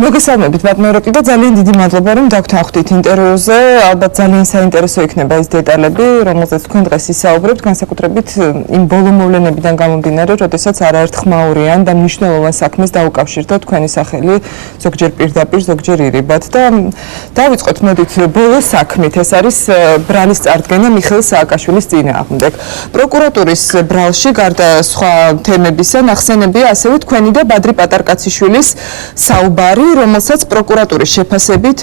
მოგესალმებით ბატონო ერაკლი და ძალიან დიდი მადლობა რომ დაგთანხმდით ინტერვიუზე. ალბათ ძალიან საინტერესო იქნება ის დეტალები, რომელზეც თქვენ დღეს ისაუბრებთ, განსაკუთრებით იმ ბოლო მოვლენებიდან გამომდინარე, როდესაც არაერთ ხმაურიან და მნიშვნელოვან საქმეს დაუკავშირდა თქვენი სახელი, ზოგჯერ პირდაპირ, ზოგჯერ ირიბად და დავიწყოთ მოდით ბოლო საქმით. ეს არის ბრალის წარდგენა მიხეილ სააკაშვილის წინააღმდეგ. პროკურატურის ბრალში გარდა სხვა თემებისა ნახსენებია ასევე თქვენი და ბადრი პატარკაციშვილის საუბარი, რომელსაც პროკურატურის შეფასებით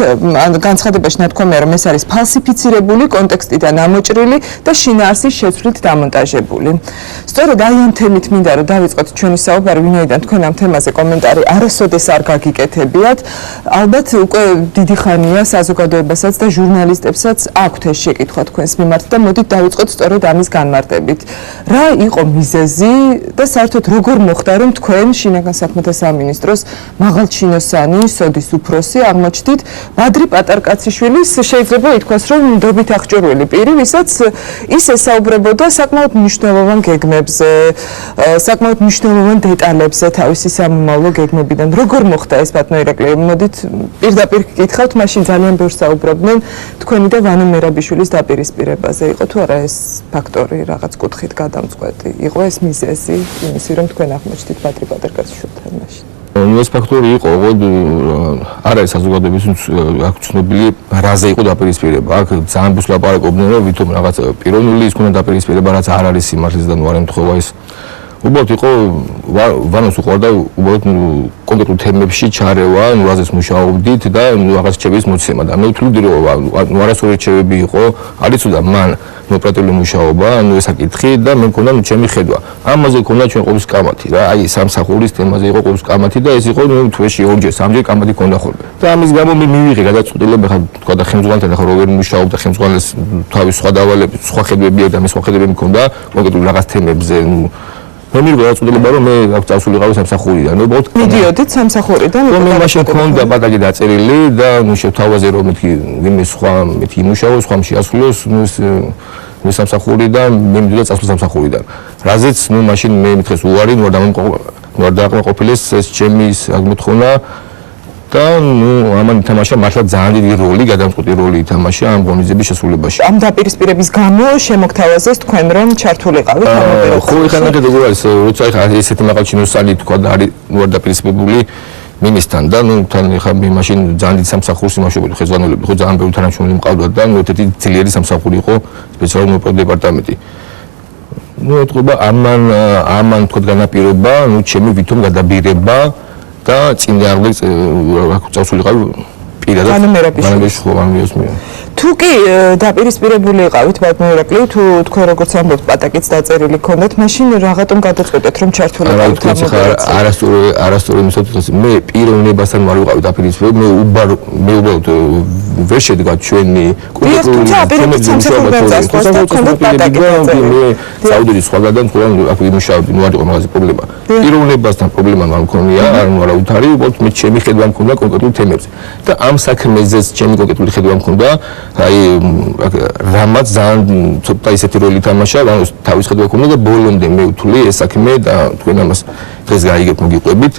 განცხადებაში ნათქვამია, რომ ეს არის ფალსიფიცირებული, კონტექსტიდან ამოჭრილი და შინაარსის შეცვლით დამონტაჟებული. სწორედ აი ამ თემით მინდა რომ დავიწყოთ ჩვენი საუბარი, ვინაიდან თქვენ ამ თემაზე კომენტარი არასოდეს არ გაგიკეთებიათ. ალბათ უკვე დიდი ხანია საზოგადოებასაც და ჟურნალისტებსაც აქვთ ეს შეკითხვა თქვენს მიმართ და მოდით დავიწყოთ სწორედ ამის განმარტებით. რა იყო მიზეზი და საერთოდ როგორ მოხდა, რომ თქვენ შინაგან საქმეთა სამინისტროს მაღალჩინოსანი, სოდის უფროსი აღმოჩნდით ბადრი პატარკაციშვილის შეიძლება ითქვას, რომ ნდობით აღჭურვილი პირი, ვისაც ის ესაუბრებოდა საკმაოდ მნიშვნელოვან გეგმებზე, საკმაოდ მნიშვნელოვან დეტალებზე თავისი სამომავლო გეგმებიდან. როგორ მოხდა ეს ბატონო ერაკლი? მოდით პირდაპირ გკითხავთ, მაშინ ძალიან ბევრს საუბრობდნენ თქვენი და ვანო მერაბიშვილის დაპირისპირებაზე. იყო თუ არა ეს ფაქტორი რაღაც კუთხით გადამწყვეტი? იყო ეს მიზეზი იმისი, რომ თქვენ აღმოჩნდით ბადრი პატარკაციშვილთან მაშინ? ეს ფაქტორი იყო, არ არის საზოგადოებისთვის აქ ცნობილი რაზე იყო დაპირისპირება. აქ ძალიან ბევრს ლაპარაკობდნენ, რომ ვითომ რაღაც პიროვნული ის ქონდა დაპირისპირება, რაც არ არის სიმართლეს და არ ემთხვევა ეს. უბრალოდ იყო ვანოს უყვარდა უბრალოდ კონკრეტულ თემებში ჩარევა, რაზეც მუშაობდით და რაღაც რჩევის მოცემა და მე ვთვლი რომ არასორი რჩევები იყო, არის უდა მან ოპერატიული მუშაობა, ეს საკითხი და მე მქონდა ჩემი ხედვა. ამაზე მქონდა ჩვენ ყოვლის კამათი რა, აი სამსახურის თემაზე იყო ყოვლის კამათი და ეს იყო თვეში ორჯერ, სამჯერ კამათი მქონდა ხოლმე. და ამის გამო მე მივიღე გადაწყვეტილება, ხა თქვა და ხელმძღვანელთან ახლა როგორ მუშაობდა, ხელმძღვანელს თავის სხვა დავალები, სხვა ხედვები და მე სხვა ხედვები მქონდა კონკრეტულ რაღაც თემებზე, მე მივიღე გადაწყვეტილება, რომ მე აქ წავსულიყავი სამსახურიდან. მიდიოდით სამსახურიდან? მე მაშინ მქონდა ბადაგი დაწერილი და შევთავაზე რომ მეთქი ვინმე სხვა მეთქი იმუშაოს, სხვა შეასრულოს, მე სამსახურიდან, მე მიდოდა წასვლა სამსახურიდან. რაზეც მაშინ მე მითხეს უარი, ნუ არ დააკმაყოფილეს ეს ჩემი აღმოთხოვნა და ამან ითამაშა მართლა ძალიან დიდი როლი, გადამწყვეტი როლი ითამაშა ამ ღონისძიების შესრულებაში. ამ დაპირისპირების გამო შემოგთავაზეს თქვენ რომ ჩართულიყავით ამ ოპერაციაზე? ხო, ეხლა ნახეთ როგორ არის, როცა ეხლა ესეთი მაღალჩინოსანი თქვა და არის არ დაპირისპირებული მინისტრთან და თან ეხლა მე მაშინ ძალიან დიდი სამსახურს იმუშავებდი, ხელმძღვანელები ხო ძალიან ბევრი თანამშრომელი მყავდათ და ერთ-ერთი ძლიერი სამსახური იყო სპეციალური დეპარტამენტი. ეთქობა ამან თქვა განაპირობა, ჩემი ვითომ გადაბირება და წინააღმდეგ წავსულიყავი პირადად ვანო თუ კი დაპირისპირებული იყავით ბატონო ერაკლი, თუ თქვენ როგორც ამბობთ პატაკიც დაწერილი ქონდათ, მაშინ რაღაცომ გადაწყვეტეთ რომ ჩართულიყავით ამ ოპერაციაზე? არასწორი მისაწვდომი. მე პიროვნებასთან ვარ ვიყავი დაპირისპირებული, მე უბრალოდ ვერ შედგა ჩვენი კონკრეტული საუდრის სხვაგან თქვენ აქ ვიმუშავებდი, ნუ არ იყო მაგაზე პრობლემა. პიროვნებასთან პრობლემა არ მქონია, არ უთავარი, უბრალოდ მე ჩემი ხედვა მქონდა კონკრეტულ თემებზე. და ამ საქმეზეც ჩემი კონკრეტული ხედვა მქონდა, აი რამაც ძალიან ცოტა ისეთი როლი ითამაშა, ანუ თავის ხედვა მქონდა და ბოლომდე მე ვთვლი ეს საქმე და თქვენ ამას დღეს გაიგებთ, მოგიყვებით,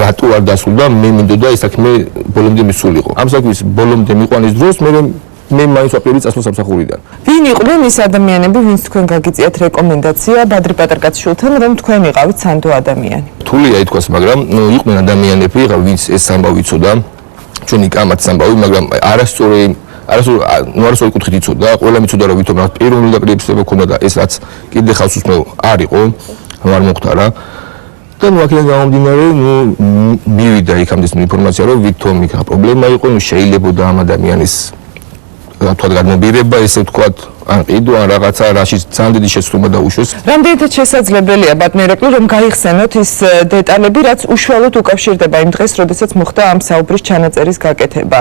რატო არ დასრულდა, მე მინდოდა ეს საქმე ბოლომდე მისულიყო. ამ საქმის ბოლომდე მიყვანის დროს მე მაინც ვაპირდი წასვლა სამსახურიდან. ვინ იყვნენ ის ადამიანები, ვინც თქვენ გაგიწიათ რეკომენდაცია ბადრი პატარკაციშვილთან, რომ თქვენ იყავით სანდო ადამიანი? რთულია ითქვას, მაგრამ იყვნენ ადამიანები, ვინც ეს ამბავი იცოდა, ჩვენი კამათის ამბავი, მაგრამ არასორი კუთხით იცოდა, ყველა მიცოდა რომ ვითომ რაღაც პიროვნული დაპირისპირება ქონდა და ეს რაც კიდე ხალხს უსმევ არ იყო, არ მოხდარა. და აქედან გამომდინარე, მივიდა იქამდე ინფორმაცია, რომ ვითომ იქ პრობლემა იყო, შეიძლებოდა ამ ადამიანის თქვა გადმობირება, ესე ვთქვათ, ან ყიდვა, ან რაღაცა, რაშიც ძალიან დიდი შეცდომა დაუშვეს. რამდენად შესაძლებელია ბატონო ერაკლი, რომ გაიხსენოთ ის დეტალები, რაც უშუალოდ უკავშირდება იმ დღეს, როდესაც მოხდა ამ საუბრის ჩანაწერის გაკეთება.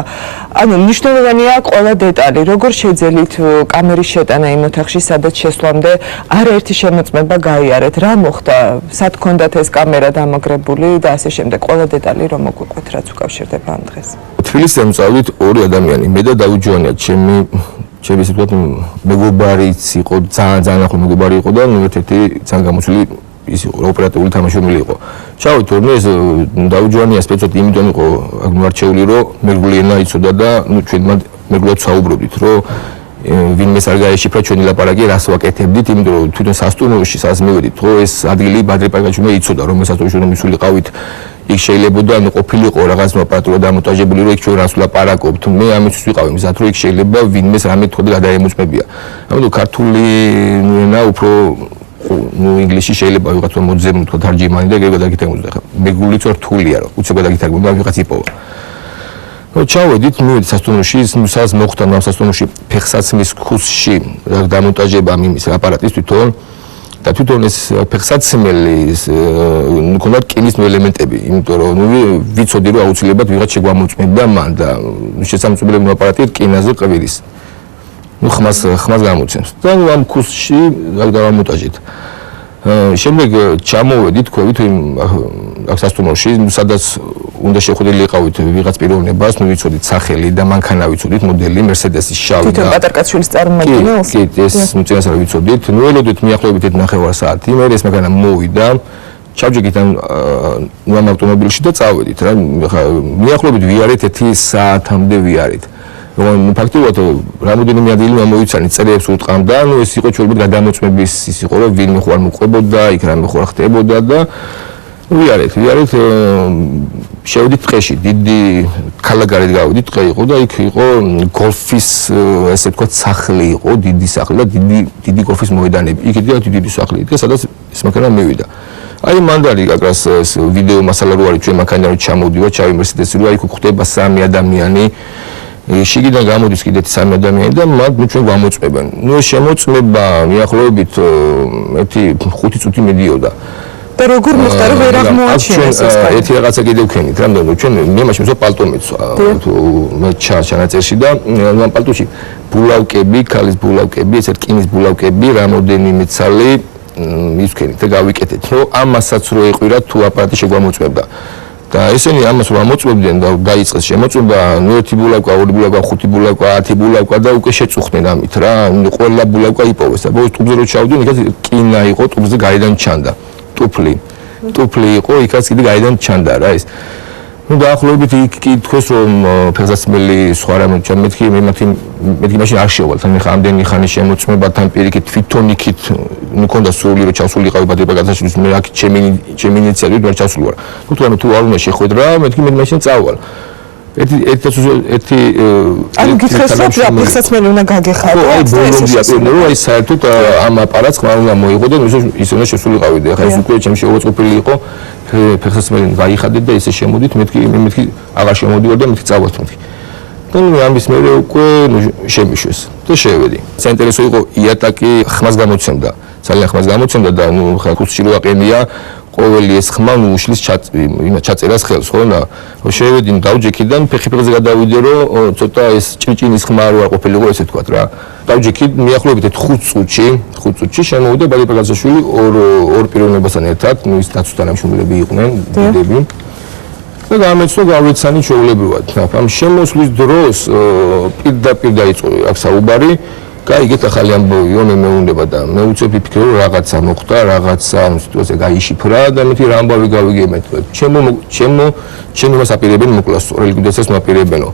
ანუ მნიშვნელოვანია ყველა დეტალი, როგორ შეძელით კამერის შეტანა იმ ოთახში, სადაც შესვლამდე არაერთი შემოწმება გაიარეთ, რა მოხდა, სად ჰქონდათ ეს კამერა დამაგრებული და ასე შემდეგ, ყველა დეტალი რომ მოგვიყვეთ, რაც უკავშირდება ამ დღეს. თბილისიდან წავით ორი ადამიანი, მე და დავით ჯოანია, ჩემი ისე ვთქვათ, მეგობარიც იყო, ძალიან ახლო მეგობარი იყო და ერთ-ერთი ძალიან გამოცვლილი ის ოპერატიული თამაშობილი იყო. ჩავით თორემ ეს დავით ჯვანია სპეცოთ იმიტომ იყო მოარჩეული რომ მეგრული ენა იცოდა და ჩვენ მეგრულად საუბრობდით რომ ვინმეს არ გაეშიფრა ჩვენი ლაპარაკი რას ვაკეთებდით იმიტომ რომ თვითონ სასტუმროში სადაც მივედით ხო ეს ადგილი ბადრე პაგაჩუნია იცოდა რომ სასტუმროში რომ მისულიყავით იქ შეიძლება და ყოფილიყო რაღაც აპარატურა დამონტაჟებული რომ იქ ჩვენ რას ვლაპარაკობთ მე ამისთვის ვიყავი მზად რომ იქ შეიძლება ვინმეს რამე თქო და გადაემოწმებია ამიტომ ქართული ენა უფრო ინგლისში შეიძლება ვიღაცა მოძებნო თქო თარჯიმანი და ეგრე გადაგითარგმნო ხა მეგრულიც რთულია რომ უცებ გადაგითარგმნო და ვიღაც იპოვა ну ჩავედით მივედით სასტუმროში სადაც მოხდა ამ სასტუმროში ფეხსაცმლის ქუსში დამონტაჟება იმის აპარატის თვითონ და თვითონ ეს ფეხსაცმელის მქონდა რკინის ელემენტები იმიტომ რომ ვიცოდი რომ აუცილებლად ვიღაც შეგვამოწმებდა მან და შესამწუხებელი აპარატი რკინაზე ყვირის ხმას გამოცემს და ამ ქუსში დავამონტაჟეთ შემდეგ ჩამოვედით ქვევით აქ სასტუმროში სადაც უნდა შეხვდრილიყავით ვიღაც პიროვნებას ნუ ვიცოდით სახელი და მანქანა ვიცოდით მოდელი Mercedes-ის შავი და თვითონ პატარკაცშვილის წარმოადგენელს კი ეს წინასწარ ვიცოდით ნუ ველოდით მიახლოებით 1.5 საათი მე ეს მანქანა მოვიდა ჩავჯექით ამ ავტომობილში და წავედით რა მიახლოებით ვიარეთ 1 საათამდე ვიარეთ რომ ფაქტობრივად რამოდენიმე ადგილი მომიცანით წერებს უტყამდა ნუ ეს იყო ჩვენებად გადამოწმების ის იყო რომ ვინმე ხო არ მოყვებოდა იქ რამე ხო არ ხდებოდა და ვიარეთ შევედით ტყეში დიდი ქალაქგარეთ გავედით ტყე იყო და იქ იყო გოლფის ესე ვთქვათ სახლი იყო დიდი სახლი და დიდი გოლფის მოედანები იქ იდგა დიდი სახლი იდგა სადაც ეს მანქანა მივიდა აი მანდარი აკრას ეს ვიდეო მასალა რო არის ჩვენ მანქანა რო ჩამოვდივარ ჩავი Mercedes-ი რო აი ხდება 3 ადამიანი შიგიდან გამოდის კიდე 3 ადამიანი და მათ ჩვენ გამოწმებენ. ნუ ეს შემოწმება მიახლოებით 1-5 წუთი მიდიოდა. და როგორ მოხდა რომ ვერ აღმოაჩინეს ეს კაცი? ერთი რაღაცა კიდევ ვქენით, რამდენი ჩვენ მე მაშინ ვსო პალტო მეცვა თუ მე ჩანაწერში და ამ პალტოში ბულავკები, ქალის ბულავკები, ეს რკინის ბულავკები, რამოდენიმე ცალი ის ვქენით და გავიკეთეთ, რომ ამასაც რო ეყვირა თუ აპარატი შეგვამოწმებდა. და ესენი ამას რომ ამოწმებდნენ და დაიწყეს შემოწმება, ნუ 1 ბულავკა, 2 ბულავკა, 5 ბულავკა, 10 ბულავკა და უკვე შეწუხდნენ ამით რა. ყველა ბულავკა იპოვეს და ბოლოს ტუბზე რო ჩავდნენ, იქაც რკინა იყო, ტუბზე გაიდან ჩანდა. ტუფლი იყო, იქაც კიდე გაიდან ჩანდა რა ეს. ნუ დაახლოებით იქ კი თქვეს რომ ფეხსაცმელი სხვა რამე მეთქი მაშინ არ შევალთ. ან ხა ამდენი ხანი შემოწმებათან პირიქით თვითონ იქით მქონდა სული რომ ჩავსულიყავი ბადრე-პაგაჩაშვილის მე აქ ჩემი ინიციატივით ვერ ჩავსული ვარ. თუ არ უნდა შეხვედრა, მეთქი მე მაშინ წავალ. ერთი ანუ გითხრეს რომ ფეხსაცმელი უნდა გაგეხადო აი საერთოდ ამ აპარატს ხმა უნდა მოიღო და ისე უნდა შესულიყავი და ხა ეს უკვე ჩემში უწყობილი იყო ფეხსაცმელი გაიხადეთ და ისე შემოდით მეთქი აღარ შემოდივარ და მეთქი წავალთ მეთქი და ამის მერე უკვე შემიშვეს და შევედი საინტერესო იყო იატაკი ხმას გამოცემდა ძალიან ხმას გამოცემდა და ნუ ხა კურსში რო აყენია ყოველი ეს ხმა უშლის ჩაწერას ხელს ხო და შევედი დავჯექიდან ფეხზე გადავიდე რომ ცოტა ეს ჭიჭინის ხმა რო არ ყოფილიყო ესე თქვა რა დავჯექი მიახლოებით 5 წუთში შემოვიდა ბადრე-პაგაჩაშვილი ორ პიროვნებასთან ერთად ნუ ის დაცვთან ამშობლები იყვნენ დიდები და გამეცნო გავეცანი ჩვეულებრივად ამ შემოსვლის დროს პირდაპირ დაიწყო აქ საუბარი გაიგეთ ახალი ამბავი რომ მე უნდა და მე უცებ ვიფიქრე რომ რაღაცა მოხდა რაღაცა სიტუაცია გაიშიფრა და მეთი რა ამბავი გავიგებთ ჩემო მას აპირებენ მოკლას რელიგიაციას მაპირებენო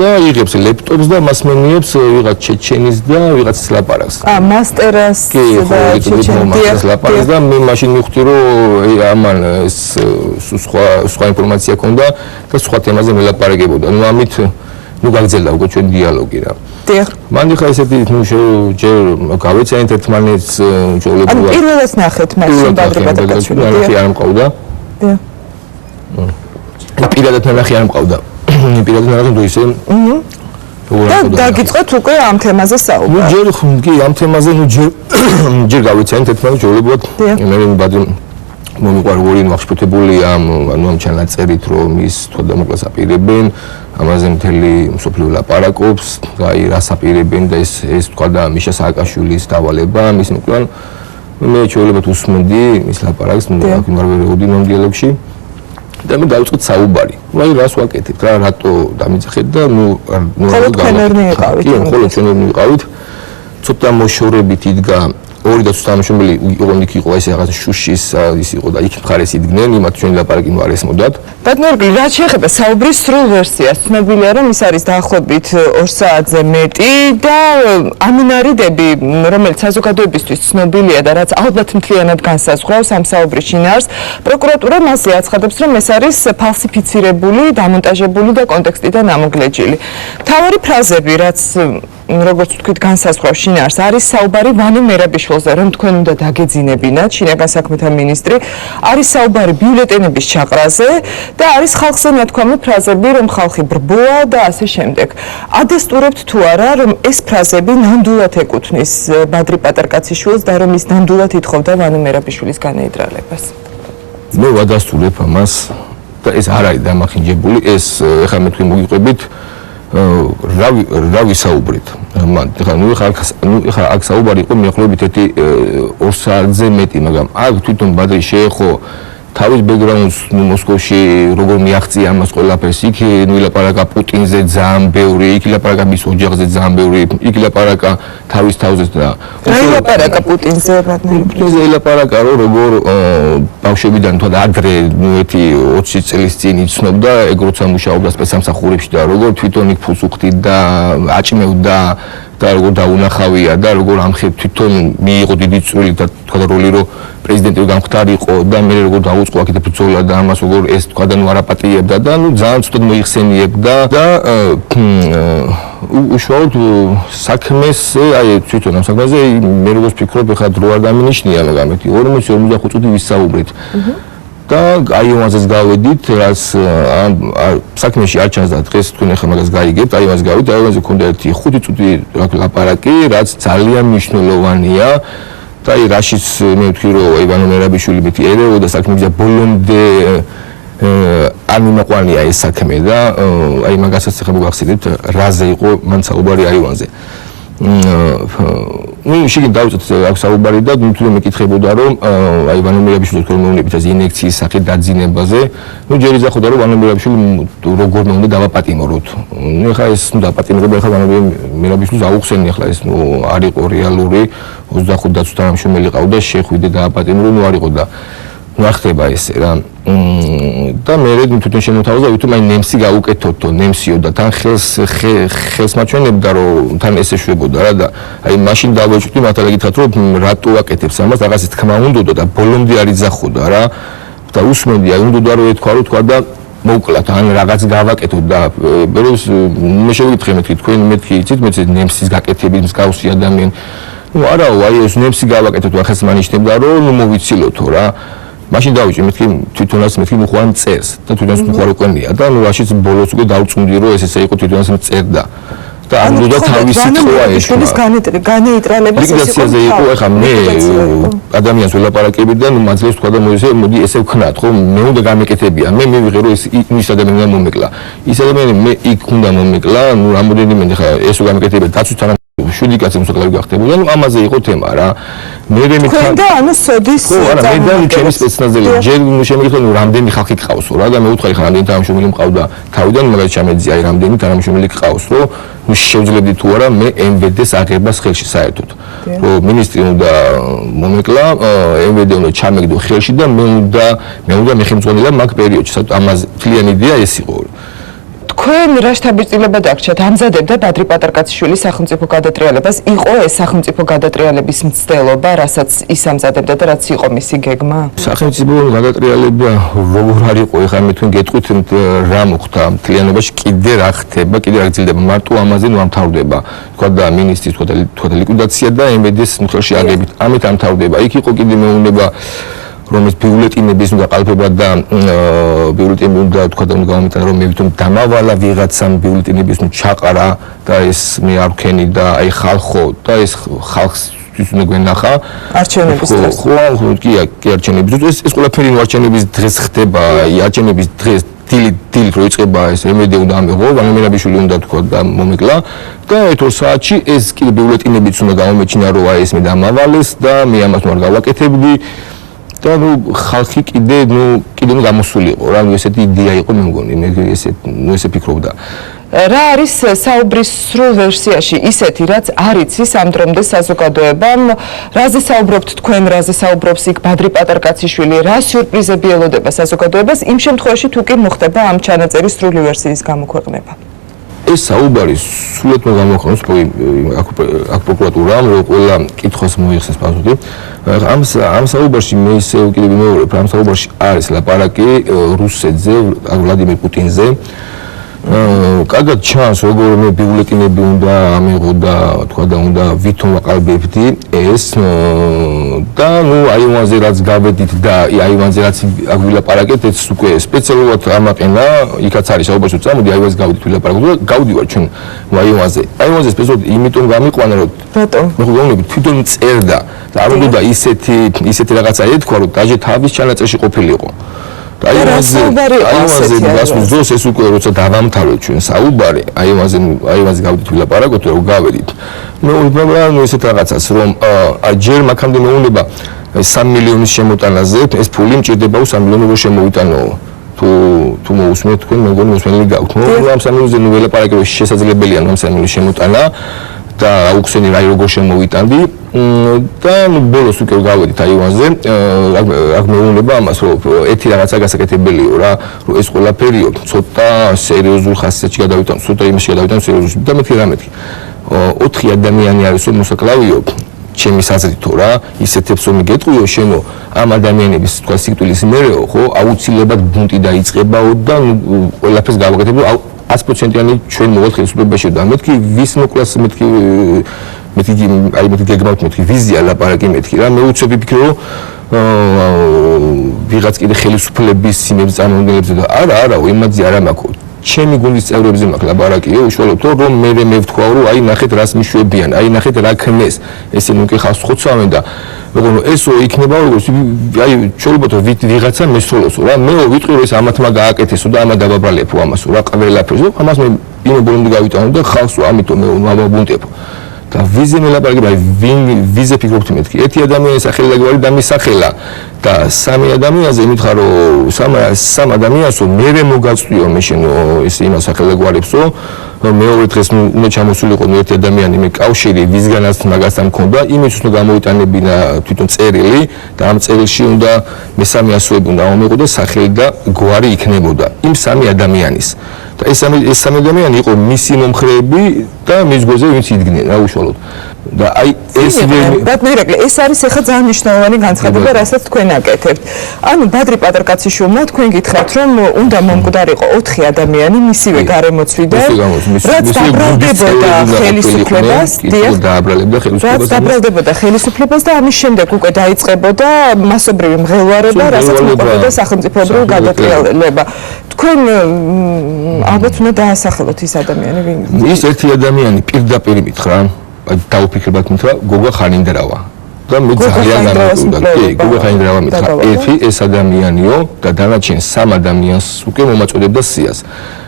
და იღებს ლეპტოპს და მას მენიებს ვიღაც ჩეჩენის და ვიღაც ლაპარაკს მასტერას და ჩეჩენის ლაპარაკს და მე მაშინ მივხვდი რომ ამან ეს სხვა ინფორმაცია ქონდა და სხვა თემაზე მელაპარაკებოდა ნუ ამით ნუ გაგრძელდა უკვე ჩვენ დიალოგი რა მან ხა ესეთი ნუ ჯერ გავეცანით ერთმანეთს ჩვეულებრივად ანუ პირველად ნახეთ მაშინ ბადრე-პაგაჩაშვილი ნახე არ მყავდა პირადად ნახე არ მყავდა პირადად ნახე თუ ისე და დაგიწყოთ უკვე ამ თემაზე საუბარი ნუ ჯერ კი ამ თემაზე ნუ ჯერ გავეცანით ერთმანეთს ჩვეულებრივად მე ბადრე მომიყვარ ორი ნახშფოთებული ამ ჩანაწერით რომ ის თქო და მოკლას აპირებენ ამაზე მთელი მსოფლიო ლაპარაკობს და აი რას აპირებენ და ეს თქვა და მიშა სააკაშვილის დავალება მის მოკლან მე ჩვეულებრივად უსმენდი ის ლაპარაკს ნუ აქ არ ვერეოდი ნუ დიალოგში და მე დავიწყეთ საუბარი აი რას ვაკეთებთ რა რატო დამიძახეთ და ნუ ხოლო თქვენ ვიყავით კი ხოლო ჩვენ ვიყავით ცოტა მოშორებით იდგა ორი დაცვამშობილი იყო იქ იყო ეს რაღაც შუშის ის იყო და იქ მხარეს იდგნენ იმათ ჩვენი ლაპარაკი არ ესმოდათ. ბატონო, რაც შეეხება საუბრის სრულ ვერსიას, ცნობილია რომ ის არის დაახლოებით 2 საათზე მეტი და ამინარიდები, რომელიც საზოგადოებისთვის ცნობილია და რაც ალბათ მთლიანად განსაზღვრავს ამ საუბრის შინაარს, პროკურატურა მასზე აცხადებს, რომ ეს არის ფალსიფიცირებული, დამონტაჟებული და კონტექსტიდან ამოგლეჯილი. მთავარი ფრაზები, რაც როგორც ვთქვით, განსაზღვრავს შინაარს, არის საუბარი ვანო მერაბიშვილზე, რომ თქვენ უნდა დაგეძინებინათ, შინაგან საქმეთა მინისტრი, არის საუბარი ბიულეტენების ჩაყრაზე და არის ხალხზე ნათქვამი ფრაზები, რომ ხალხი ბრბოა და ასე შემდეგ. ადასტურებთ თუ არა, რომ ეს ფრაზები ნამდვილად ეკუთვნის ბადრი პატარკაციშვილს და რომ ის ნამდვილად ითხოვდა ვანო მერაბიშვილის განეიდრალებას. მე ვადასტურებ ამას და ეს არ არის დამახინჯებული, ეს ეხლა მე თქვენ მოგიყვებით რა ვისაუბრეთ. ეხლა აქ საუბარი იყო მიახლოებით 2 საათზე მეტი, მაგრამ აქ თვითონ ბადრი შეეხო თავის ბექგრაუნდს მოსკოვში როგორ მიაღწია ამას ყველაფერს, იქ ილაპარაკა პუტინზე ძალიან ბევრი, იქ ილაპარაკა მის ოჯახზე ძალიან ბევრი, იქ ილაპარაკა თავის თავზე და ილაპარაკა პუტინზე, პუტინზე ილაპარაკა როგორ ბავშვებიდან თვა ადრე 20 წლის წინ იცნობდა, ეგ როცა მუშაობდა სპეცსამსახურებში და როგორ თვითონ იქ ფულს უხდიდა, აჭმევდა და როგორ დაუნახავია და როგორ ამხებ თვითონ მიიღო დიდი წვლილი და თქვა როლი რომ პრეზიდენტი გამختارიყო და მე როგორ დაუწყო აქეთ ბრძოლა და ამას როგორ ეს თქვა და ნუ არაპატიებდა და ნუ ძალიან ცუდად მოიხსენიებდა და უშუალოდ საქმეს აი თვითონ ამ საქმეზე მე როგორც ვფიქრობ ეხლა დრო არ დამინიშნია მაგრამ 40-45 წუთი ვისაუბრეთ და აი ამაზეც გავედით რაც საქმეში არ ჩანს და დღეს თქვენ ახლა მაგას გაიგებთ აი ამას გავედით აი ამაზე ქონდა ერთი 5 წუთი ლაპარაკი რაც ძალიან მნიშვნელოვანია და აი რაშიც მე ვთქვი რომ ივანო მერაბიშვილი მეთი ერეოდა საქმეზე ბოლომდე არ მიმაყვანია ეს საქმე და აი მაგასაც ახლა მოგახსენებთ რაზე იყო მან საუბარი აივანზე ნუ შეგინ დავუწეთ აქ საუბარი და თვითონ მეკითხებოდა რომ აი ვანო მერაბიშვილი თქვენ მოუნებით ეს ინექციის სახით დაძინებაზე ნუ ჯერ იზახოდა რომ ვანო მერაბიშვილი როგორ უნდა დავაპატიმროთ ნუ ეხლა ეს ნუ დაპატიმრება ეხლა ვანო მერაბიშვილს აუხსენი ეხლა ეს ნუ არ იყო რეალური 25 დაცვამშობელი ყავდა შეხვიდე დააპატიმრო ნუ არ იყო და ნუ არ ხდება ესე რა და მე თვითონ შემოთავაზა ვითომ აი ნემსი გაუკეთოთ ნემსიო და თან ხელს მაჩვენებდა რომ თან ესე შვებოდა რა და აი მაშინ დავეჭვდი მათალა გითხრათ რომ რატო აკეთებს ამას რაღაცის თქმა უნდა და ბოლომდე არ იძახოდა რა და usmendi აი უნდა რომ ეთქვა რომ თქვა და მოკლათ ან რაღაც გავაკეთოთ და მე შევიკითხე მეთქი თქვენ მეთქი იცით მე ნემსის გაკეთების მსგავსი ადამიანი ნუ არაო აი ეს ნემსი გავაკეთოთ ახაც მანიშნებდა რომ ნუ მოვიცილოთო რა მაშინ დავიჭი მეთქი თვითონაც მეთქი მუხვან წერს და თვითონაც მუხვარ უკენია და ნუ რაშიც ბოლოს უკვე დავწუნდი რომ ეს ესე იყო თვითონაც წერდა და არ უნდა თავის სიტყვა ეშვა განეიტრალებას ლიკვიდაციაზე იყო ეხა მე ადამიანს ველაპარაკები და ნუ მაძლევს თქვა და მოდი ესე ვქნათ ხო მე უნდა გამეკეთებია მე მივიღე რომ ის ადამიანი მომეკლა ის ადამიანი მე იქ უნდა მომეკლა ნუ რამოდენიმე ეხა ესო გამეკეთებია დაცვით 7 კაცი მოსაკლავი გახდებოდა ნუ ამაზე იყო თემა რა მე მითხარ და ანუ სოდის ხო არა მე და ჩემი სპეცნაზელი ჯერ შემიგიხო ნუ რამდენი ხალხი გყავსო რა და მე ვუთხარი ხა რამდენი თანამშრომელი მყავდა თავიდან მაგას ჩამეძია აი რამდენი თანამშრომელი გყავს რომ ნუ შევძლებდი თუ არა მე MVD-ს აღებას ხელში საერთოდ რომ მინისტრი უნდა მომეკლა MVD უნდა ჩამეგდო ხელში და მე უნდა მეხემძღვანელა მაგ პერიოდში საერთოდ ამაზე მთლიანი იდეა ეს იყო თქვენ რა შთაბეჭდილება დაგჭათ ამზადებდა ბადრი პატარკაციშვილის სახელმწიფო გადატრიალებას იყო ეს სახელმწიფო გადატრიალების მცდელობა რასაც ის ამზადებდა და რაც იყო მისი გეგმა სახელმწიფო გადატრიალება როგორ არ იყო ეხლა მე თქვენ გეტყვით რა მოხდა მთლიანობაში კიდე რა ხდება კიდე რა გრძელდება მარტო ამაზე ნუ ამთავრდება თქვა და მინისტრის თქვა და ლიკვიდაცია და MVD-ს ხელში აღებით ამით ამთავრდება იქ იყო კიდე მეუნება რომ ეს ბიულეტინების უნდა ყალბება და ბიულეტინები უნდა თქვა და გამომიტანა რომ მე ვითომ დამავალა ვიღაცამ ბიულეტინების ნუ ჩაყარა და ეს მე არ ვქენი და აი ხალხო და ეს ხალხს უნდა გვენახა არჩევნების დღეს ხო კი არჩევნების დღეს ეს ყველაფერი არჩევნების დღეს ხდება აი არჩევნების დღეს დილით რო იწყება ეს MVD უნდა ამიღო ვანო მერაბიშვილი უნდა თქვა და მომეკლა და 2 საათში ეს კიდე ბიულეტინებიც უნდა გამომეჩინა რომ აი ეს მე დამავალეს და მე ამას არ გავაკეთებდი და ხალხი კიდე გამოსული იყო რა, ესეთი იდეა იყო მე მგონი, მე ესე ფიქრობდა. რა არის საუბრის სრულ ვერსიაში ისეთი, რაც არ იცის ამ დრომდე საზოგადოებამ, რაზე საუბრობთ თქვენ, რაზე საუბრობს იქ ბადრი პატარკაციშვილი, რა სიურპრიზები ელოდება საზოგადოებას იმ შემთხვევაში თუ კი მოხდება ამ ჩანაწერის სრული ვერსიის გამოქვეყნება? ეს საუბარი სულად უნდა გამოხმოს აქ პროკურატურამ, რომ ყველა კითხვას მოიხსენს პასუხი. ამ საუბარში მე ისე კიდევ ვიმეორებ, ამ საუბარში არის ლაპარაკი რუსეთზე, ვლადიმირ პუტინზე. კარგად ჩანს, როგორ მე ბიულეტინები უნდა ამიღო და თქვა და უნდა ვითომ აყალბებდი ეს და აი ამაზე რაც გავედით და აი ამაზე რაც ვილაპარაკეთ, ეს უკვე სპეციალურად ამაყენა, იქაც არის საუბარში წამოდი აი ამაზე გავედით ვილაპარაკოთ და გავდივარ ჩვენ აი ამაზე სპეციალურად იმიტომ გამიყვანა რომ რატომ? მე ხომ თვითონ წერდა და არ უნდა ისეთი რაღაცა ეთქვა რომ დაჟე თავის ჩანაწერში ყოფილიყო. აი ამაზე გასულს ეს უკვე როცა დავამთავრეთ ჩვენ საუბარი, აი ამაზე გავდით ვილაპარაკოთ რომ გავედით. მე ვიმეორებ ესეთ რაღაცას რომ ჯერ მაქამდე მეუნება 3 მილიონის შემოტანაზე ეს ფული მჭირდება 3 მილიონი რო შემოვიტანო. თუ მოусმენთ თქვენ მე მგონი მოსმენელი გაქვთ. ამ 3 მილიონზე ვილაპარაკე რომ შესაძლებელია ამ 3 მილიონის შემოტანა და აუქციონი რაი როგორ შემოვიტანდი და ბოლოს უკვე გავედით აი ამაზე აქ მეუნება ამას რომ ერთი რაღაცა გასაკეთებელიო რა რომ ეს ყველაფერიო ცოტა სერიოზულ ხასიათში გადავიტანო ცოტა იმაში გადავიტანო სერიოზულ და მეთქი რა მეთქი 4 ადამიანი არის რომ მოსაკლავიო ჩემი საზრითო რა ისეთებს რომ გეტყვიო შენო ამ ადამიანების თქვა სიკვდილის მერეო ხო აუცილებლად ბუნტი დაიწყებაო და ყველაფერს გავაკეთებო 100%-იანი ჩვენ მოვალ ხელისუფლებაში და მეთქი ვის მოკლას მეთქი გეგმავთ მეთქი ვიზია ლაპარაკი მეთქი რა მე უცებ ვიფიქრო ვიღაც კიდე ხელისუფლების სიმებს წარმომადგენლებზე და არა იმაზე არ ამაკო ჩემი გუნდის წევრებზე მაქვს ლაპარაკიო უშუალოდ რომ მე ვთქვა რომ აი ნახეთ რას მიშვებიან აი ნახეთ რა ქნეს ესე ნუ კი ხავს ხოცავენ და როგორ ესო იქნება როგორც აი შეიძლება რომ ვიღაცა მესწოლოსო რა მე ვიტყვი რომ ეს ამათმა გააკეთესო და ამა დაბაბრალებო ამასო რა ყველაფერს და ამას მე იმო ბოლომდე გავიტანო და ხალხს ამიტომ მე ვამაბუნტებო და ვიზე მელაპარაკება ვიზე ფიქრობთ მეთქი ერთი ადამიანის სახელი დაგვარი და მის სახელა და 3 ადამიანზე მითხრა რომ 3 ადამიანსო მე მოგაწვიო მე შენო ეს იმას სახელი დაგვარებსო მეორე დღეს უნდა ჩამოსულიყო ერთი ადამიანი მე კავშირი ვისგანაც მაგასთან მქონდა იმის უნდა გამოვიტანებინა თვითონ წერილი და ამ წერილში უნდა მესამე ასოები უნდა ამოიღო და სახელი და გვარი იქნებოდა იმ 3 ადამიანის და ეს 3 ადამიანი იყო მისი მომხრეები და მის გვერდზე ვინც იდგნენ რა უშუალოდ და აი ეს ბატონირაკლი ეს არის ახლა ძალიან მნიშვნელოვანი განცხადება რასაც თქვენ აკეთებთ ანუ ბადრი პატარკაციშვილმა თქვენ გითხრათ რომ უნდა მომკვდარიყო 4 ადამიანი მისივე გარემოცვიდან რაც დაბრალდებოდა ხელისუფლებას რაც დაბრალდებოდა ხელისუფლებას და ამის შემდეგ უკვე დაიწყებოდა მასობრივი მღელვარება რასაც მოყვებოდა სახელმწიფოებრივი გადატრიალება თქვენ ალბათ უნდა დაასახელოთ ის ადამიანი ის ერთი ადამიანი პირდაპირ მითხრა დაუფიქრებათ მითხრა გოგა ხანინდრავა და მე ძალიან გამიკვირდა კი გოგა ხანინდრავა მითხრა ერთი ეს ადამიანიო და დანარჩენ 3 ადამიანს უკვე მომაწოდებდა სიას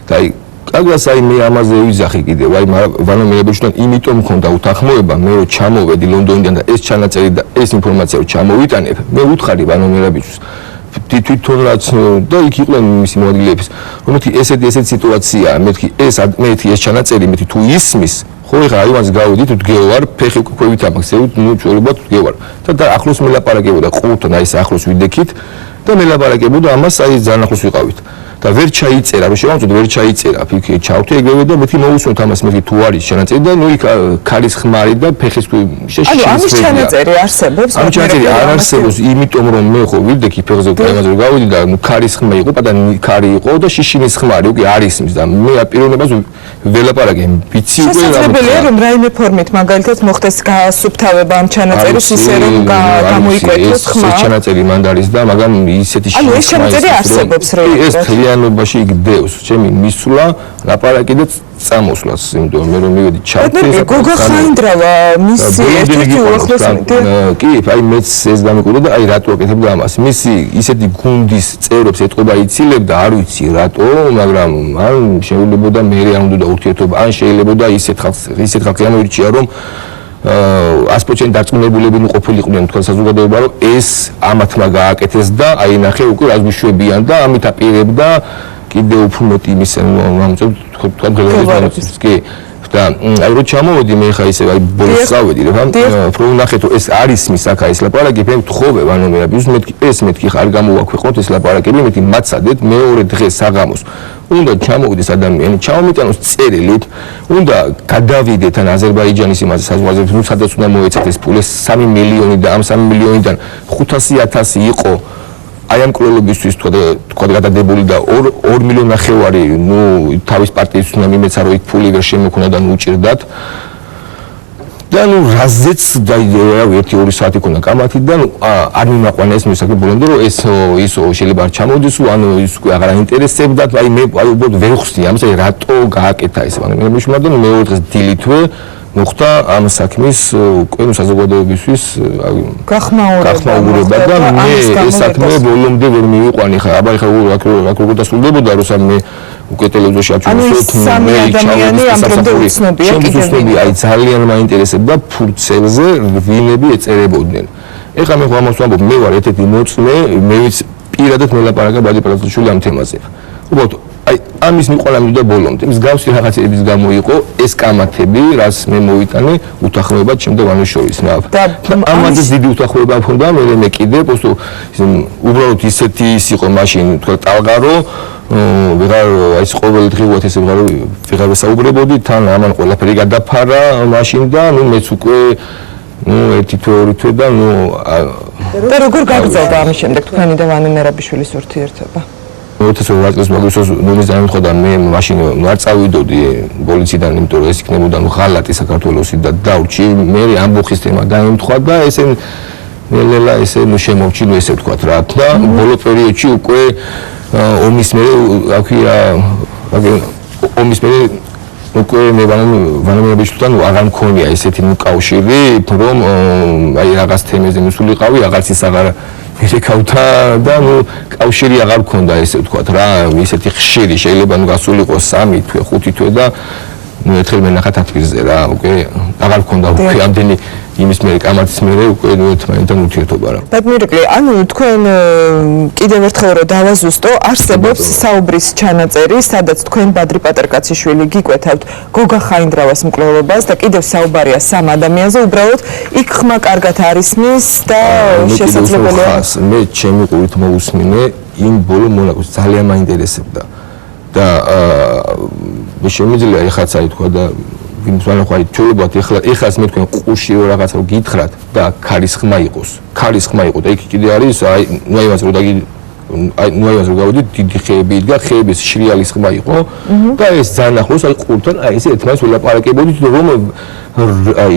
და აი კაგას აი მე ამაზე ვიზახი კიდევ აი ვანო მეებიშთან იმიტომ მქონდა უთანხმოება მე რომ ჩამოვედი ლონდონიდან და ეს ჩანაწერი და ეს ინფორმაცია რომ ჩამოვიტანებ მე უთხარი ვანო მეებიშს თვითონაც და იქ იყვნენ მისი მოადგილეების რომ მეთქი ესეთი სიტუაციაა მეთქი ეს ჩანაწერი მეთქი თუ ისმის ხო ეხლა აი მას გავიდით ვდგევარ ფეხი ქვევით ამახსევრით ნუ ჩვეულებრივად ვდგევარ და ახლოს მელაპარაკებოდა ყურთან აი ეს ახლოს ვიდექით და მელაპარაკებოდა ამას აი ძალიან ახლოს ვიყავით და ვერ ჩაიწერა რომ შევამწოდ ვერ ჩაიწერა ფიქრი ჩავთე ეგრევე და მეთქი მოусვენთ ამას მეთქი თუ არის ჩანაწერი და ნუ იქ ქარის ხმარი და ფეხის შეშიშის ანუ ამის ჩანაწერი არსებობს ამ ჩანაწერი არ არსებობს იმიტომ რომ მე ხო ვიდექი ფეხზე უკრემაზე რომ გავიდი და ნუ ქარის ხმა იყო პატარა ქარი იყო და შიშინის ხმარი უკვე არ ისმის და მე აპირონებას ველაპარაკე ვიცი უკვე შესაძლებელია რომ რაიმე ფორმით მაგალითად მოხდეს გაასუფთავება ამ ჩანაწერის ისე რომ გამოიკვეთოს ხმა ეს ჩანაწერი მანდ არის და მაგრამ ისეთი ანუ ეს ჩანაწერი არსებობს რეალურად ნობაში გდევს ჩემი მისვლა ლაპარაკი და წამოსვლას იმიტომ მე რომ მივედი ჩავთე გოგა ხაინდრავა მისი ერთი უახლოესი კი აი მეც ეს გამიკვირდა და აი რატო აკეთებდა ამას მისი ისეთი გუნდის წევრებს ეტყობა იცილებდა არ ვიცი რატო მაგრამ ან შეიძლება მე არ უნდა ურთიერთობა ან შეიძლება ისეთ ხალხი ამოირჩია რომ 100% დარწმუნებულები ყოფილიყვნენ თქვენ საზოგადოება რომ ეს ამათმა გააკეთეს და აი ნახე უკვე რას გვიშვებიან და ამით აპირებდა კიდევ უფრო მეტი იმის თქვა გელოდის კი და აი რო ჩამოვედი მე ხა ისე აი ბოლოს წავედი რომ ნახეთ რომ ეს არის მის აქა ეს ლაპარაკი მე ვთხოვებ ანუ მე მეთქი ხარ გამოვაქვეყნოთ ეს ლაპარაკები მეთქი მაცადეთ მეორე დღეს საღამოს უნდა ჩამოვიდეს ადამიანი ჩამომიტანოს წერილით უნდა გადავიდეთ ან აზერბაიჯანის იმაზე საზღვარგარეთ ნუ სადაც უნდა მოეცათ ეს ფული 3 მილიონი და ამ 3 მილიონიდან 500,000 იყო აი ამ კვლევებისთვის თქვა გადადებული და 2 მილიონი ნახევარი ნუ თავის პარტიის უნდა მიმეცა რომ იქ ფული ვერ შემოქნა და ნუ უჭირდათ და ნუ რაზეც და 1-2 საათი ქონა კამათი და ნუ არ მიმაყვანა ეს მისაკი ბოლომდე რომ ეს შეიძლება არ ჩამოვიდეს ანუ ის უკვე აღარ აინტერესებდათ აი მე აი უბრალოდ ვერ ხსნი ამას აი რატო გააკეთა ეს ანუ მე მიშმა და მეორე დღეს დილითვე მოხდა ამ საქმის უკვე საზოგადოებისთვის გახმაურება და მე ეს საქმე ბოლომდე ვერ მივიყვანი ხა აბა ხა როგორ დასრულდებოდა როცა მე უკვე ტელევიზორში აჩვენებთ მე ადამიანი ამ დრომდე უცნობია კიდევ აი ძალიან მაინტერესებდა ფურცელზე ვინები ეწერებოდნენ ეხლა მე ამას ვამბობ მე ვარ ერთ-ერთი მოწმე მე ვიც პირადად მელაპარაკა ბადი პრაზაშვილი ამ თემაზე უბრალოდ აი ამის მიყოლა მინდა ბოლომდე მსგავსი რაღაცების გამო იყო ეს კამათები რაც მე მოვიტანე უთანხმოებად შემდეგ ამის შორის და ამაზე დიდი უთანხმოება მქონდა მე კიდე პოსტო უბრალოდ ისეთი ის იყო მაშინ თქვა ტალღარო ვიღარ აი ეს ყოველ დღეවත් ესე ვიღარ ვესაუბრებოდი თან ამან ყველაფერი გადაფარა მაშინ და ნუ მეც უკვე ნუ ერთი თვე ორი თვე და ნუ და როგორ გაგრძელდა ამის შემდეგ თქვენი და ვანე მერაბიშვილის ურთიერთობა 2008 წელს მაგისტროს ნომის დაემთხვა და მე მაშინ არ წავიდოდი პოლიციიდან იმიტომ რომ ეს იქნებოდა ნუ ღალატი საქართველოსი და დავრჩი მე ამბოხის თემა დაემთხვა და ესე ნელა ესე ნუ შემოვჭი ნუ ესე ვთქვა რა და ბოლო პერიოდში უკვე ომის მერე აქვია ომის მერე უკვე მე ვანამებიშთან აღარ მქონია ესეთი ნუ კავშირი რომ აი რაღაც თემებზე მისულიყავი აღარც ის აღარ ეკავთა და ნუ კავშირი აღარ მქონდა ესე ვთქვათ რა ისეთი ხშირი შეიძლება ნუ გასულიყო 3 თვე 5 თვე და ნუ ერთხელ მე ნახა თათბირზე რა უკვე აღარ მქონდა უკვე ამდენი იმის მე კამათის მე უკვე ნუ ერთმანეთთან ურთიერთობა რა ბატმირეკლი ანუ თქვენ კიდევ ერთხელ რომ დავაზუსტო არსებობს საუბრის ჩანაწერი სადაც თქვენ ბადრი პატერკაციშვილი გიკვეთავთ გოგა ხაინდრავას მკვლელობას და კიდევ საუბარია 3 ადამიანზე უბრალოდ იქ ხმა კარგად არის მის და შესაძლებელია მე ჩემი ყურით მოусმინე იმ ბოლო მონაკვეთს ძალიან მაინტერესებდა და მე შემიძლია ეხაც აი თქვა და ვინც ვანახავთ ჩვეულებრივად ეხლაც მე თქვენ ყურში რო რაღაცა რო გითხრათ და ქარისხმა იყოს და იქ კიდე არის აი ნუ აი მას რო დაგი აი ნუ აი მას რო გავიდით დიდი ხეები იდგა ხეების შრიალის ხმა იყო და ეს ძალიან ახლოს აი ყურთან აი ესე ერთმანეთს ველაპარაკებოდით რომ აი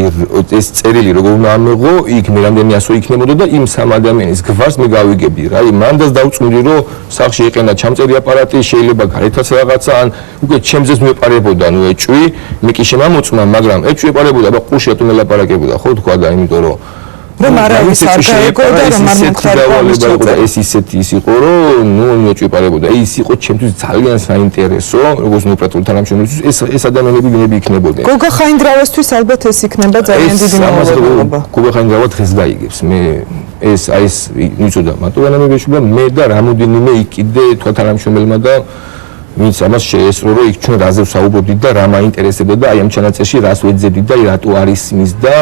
ეს წერილი როგორ უნდა ამეღო იქ მე რამდენი ასო იქნებოდა და იმ 3 ადამიანის გვარს მე გავიგებდი რა აი მანდაც დავწუნდი რომ სახში იყენა ჩამწერი აპარატი შეიძლება გარეთაც რაღაცა ან უკვე ჩემზეც მეპარებოდა ნუ ეჭვი მე კი შემამოწმა მაგრამ ეჭვი ეპარებოდა და ყურში ატომ ელაპარაკებოდა ხო თქვა და იმიტომ რომ არავის არ გაეგო და რომ არ მომხდარიყო ეს ისეთი ის იყო რომ ნუ ეჭვი ეპარებოდა ის იყო ჩემთვის ძალიან საინტერესო როგორც ნოპრატული თანამშრომლისთვის ეს ადამიანები ვინები იქნებოდნენ გოგა ხაინდრავასთვის ალბათ ეს იქნება ძალიან დიდი მოგონება გოგა ხაინდრავა დღეს გაიგებს მე ეს აი ეს ნიშნავდა მატოვანამებეშუბა მე და რამოდენიმე იქ კიდე თქვა თანამშრომელმა და ვინც ამას შეესწრო რომ იქ ჩვენ რაზე ვსაუბრობდით და რა მაინტერესებდა და აი ამ ჩანაწერში რას ვეძებდით და რატო არის მის და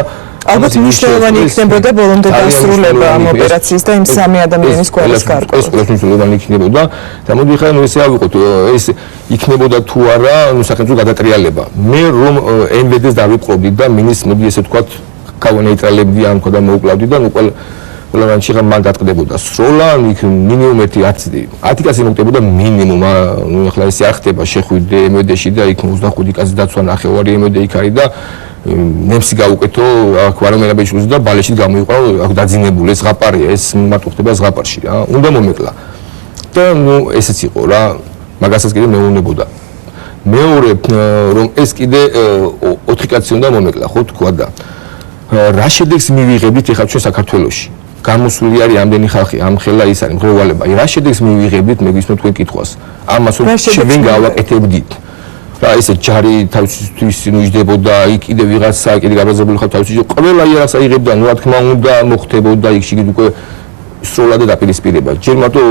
ალბათ მნიშვნელოვანი იქნებოდა ბოლომდე დასრულება ამ ოპერაციის და იმ 3 ადამიანის კვლევის გარკვევა. ეს ყველაფერი მნიშვნელოვანი იქნებოდა და მოდი ხა ნუ ესე ავიღოთ ეს იქნებოდა თუ არა ნუ სახელმწიფო გადატრიალება. მე რომ MVD-ს დავიწყობდი და მინის მოდი ესე ვთქვათ გავანეიტრალებდი ან ხო და მოუკლავდი და ნუ ყველანაირად შეხა მან დატყდებოდა სროლა იქ მინიმუმ 10 კაცი მოგდებოდა მინიმუმ ნუ ახლა ესე არ ხდება შეხვიდე MVD-ში და იქ 25 კაცი დაცვა ნახევარი MVD იქ არის და ნემსი გაუკეთო აქ ვარამენაბეშვილს და ბალეში გამოიყვანო აქ დაძინებული ეს ზღაპარია ეს მარტო ხდება ზღაპარში რა უნდა მომეკლა და ნუ ესეც იყო რა მაგასაც კიდე მეუნებოდა მეორე რომ ეს კიდე 4 კაცი უნდა მომეკლა ხო თქვა და რა შედეგს მივიღებით ეხლა ჩვენ საქართველოში გამოსული არის ამდენი ხალხი ამ ხელა ის არის მღრევალება აი რა შედეგს მივიღებით მე გისმენთ თქვენ კითხვას ამას რომ ჩვენ გავაკეთებდით და ესე ჯარი თავისთვის ნუჯდებოდა, იქ კიდე ვიღაცა კიდე გაბრაზებული ხარ თავისთვის ყველა იარაღს აიღებდა, ну რა თქმა უნდა მოხდებოდა იქ შიგნით უკვე სრულად დაპირისპირება. ჯერ მარტო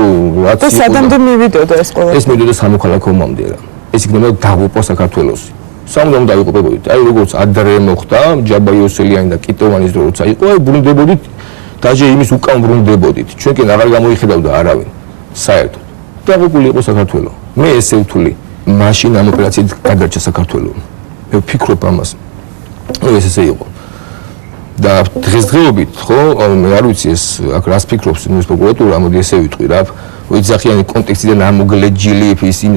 რაც და სადამდე მივიდოდა ეს ყველა? ეს მივიდოდა სამოქალაქო ომამდე რა. ეს იქნება დაღუპვა საქართველოს. სამუდამოდ დაიღუპებოდით. აი როგორც ადრე მოხდა ჯაბა იოსელიანი და კიტოვანის დრო როცა იყო, აი ბრუნდებოდით დაჟე იმის უკან ბრუნდებოდით. ჩვენკენ აღარ გამოიხედავდა არავინ საერთოდ. დაღუპული იყო საქართველო. მე ესე ვთვლი, მაშინ ამ ოპერაციით გადარჩა საქართველო. მე ვფიქრობ ამას. ესე იყო. და დღესდღეობით ხო, მე არ ვიცი ეს აქ რას ფიქრობს იმის პროკურატურა, მოდი ესე ვიტყვი რა. ოიძახიანი კონტექსტიდან ამოგლეჯილი ისინი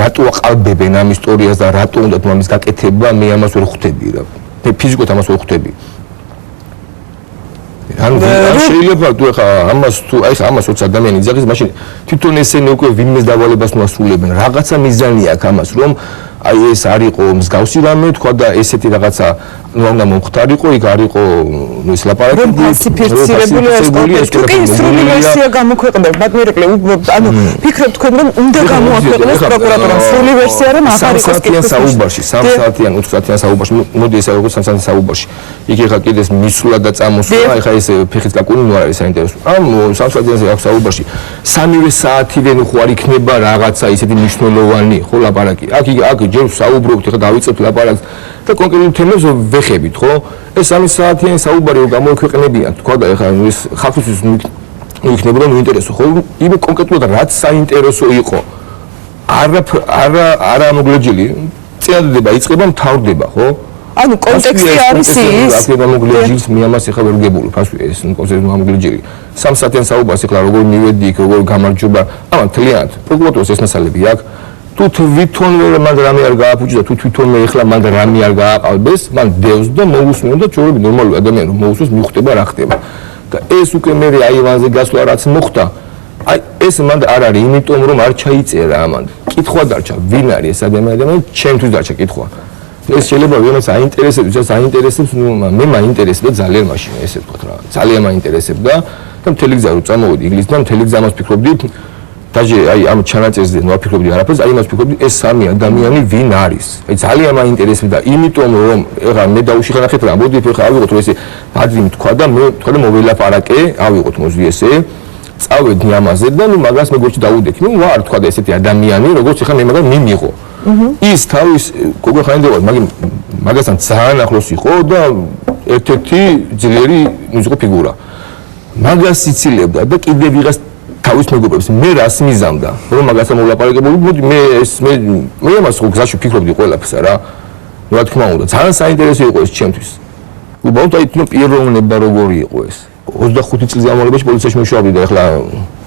რატო აყალბებენ ამ ისტორიას და რატო უნდა ამის გაკეთება, მე ამას ვერ ხვდები რა. მე ფიზიკურად ამას ვერ ხვდები. ან შეიძლება თუ ხა ამას თუ აი ხა ამას როცა ადამიანი იძახის, მაშინ თვითონ ესენი უკვე ვინმეს დავალებას მოასრულებენ. რაღაცა მიზანი აქვს ამას, რომ აი ეს არ იყო მსგავსი რამე თქვა და ესეთი რაღაცა ნუ უნდა მომხდარიყო, იქ არ იყო ნუ ეს ლაპარაკი ფასიფიცირებული ეს თუკი სრული ვერსია გამოქვეყნდება ბატონირეკლე ანუ ფიქრობ თქვენ რომ უნდა გამოაქვეყნოს პროკურატურამ სრული ვერსია რომ აღარ იყოს კითხვის საუბარში 3 საათიან 4 საათიან საუბარში მოდი ესე როგორც 3 საათიან საუბარში იქ ეხა კიდეს მისვლა და წამოსვლა ეხა ეს ფეხის გაკუნი ნუ არ არის საინტერესო ამ 3 საათიანზე აქვს საუბარში 3 საათიდან ხო არ იქნება რაღაცა ისეთი მნიშვნელოვანი ხო ლაპარაკი აქ ჯერ საუბრობთ ეხა დავიწყებთ ლაპარაკს და კონკრეტულ თემებს ვეხებით, ხო? ეს 3 საათიანი საუბარი რომ გამოიქვეყნებიან, თქვა და ეხლა ეს ხალხისთვის იქნებოდა უინტერესო, ხო? იმ კონკრეტულად რაც საინტერესო იყო. არა მოგლეჯილი, წიადდება, იწყება, მთავრდება, ხო? ანუ კონტექსტი არის ის. აქ მოგლეჯილს მე ამას ეხლა ვერ გებულობ, ასე ეს კონკრეტულად მოგლეჯილი. 3 საათიან საუბარს ეხლა როგორ მივედი იქ, როგორ გამარჯობა, ამან თლიანად პროკურატურის ეს მასალები აქვს. თუ თვითონ მან რამე არ გააფუჭდა, თუ თვითონ მე ეხლა მან რამე არ გააყალბეს, მან დევს და მოусმინო და ჩვეულებრივ ნორმალური ადამიანი რომ მოусოს მიხვდება რა ხდება. და ეს უკვე მე აივანზე გასვლა რაც მოხდა, აი ეს მან არ არის, იმიტომ რომ არ ჩაიწერა ამან. კითხვა დარჩა, ვინ არის ეს ადამიანი, ჩემთვის დარჩა კითხვა. ეს შეიძლება ვინმეს აინტერესებს, ვისაც აინტერესებს, ნუ მე მაინტერესებდა ძალიან მაშინ ესე ვთქვათ რა. ძალიან მაინტერესებდა და მთელი გზა რომ წამოვედი ინგლისიდან, მთელი გზა მას ფიქრობდი დაჟე აი ამ ჩანაწერზე ნუ აფიქრობდი არაფერს, აი იმას ფიქრობდი ეს 3 ადამიანი ვინ არის. აი ძალიან მაინტერესებდა, იმიტომ რომ ეხლა მე დაუშიხანახეთ რა, მოდი ეხლა ავიღოთ რომ ესე ბადრი თქვა და მე თქვა და მოველაპარაკე, ავიღოთ მოძვი ესე, წავედი ამაზე და ნუ მაგას მეგოჩი დაუდექი. ნუ ვარ თქვა და ესეთი ადამიანი, როგორც ეხლა მე მაგას მიმიღო. ის თავის გოგო ხაინდევა, მაგასთან ძალიან ახლოს იყო და ერთ-ერთი ძლიერი მუსიკო ფიგურა. მაგას ციცილებდა და კიდე ვიღას თავის მეგობრებს მე რას მიზამდა რომ მაგასთან მოლაპარაკებული მოდი მე ამას ხო გზაში ფიქრობდი ყველაფერს რა რა თქმა უნდა ძალიან საინტერესო იყო ეს ჩემთვის უბრალოდ აი თვითონ პიროვნება როგორი იყო ეს 25 წლის განმავლობაში პოლიციაში მუშაობდი და ეხლა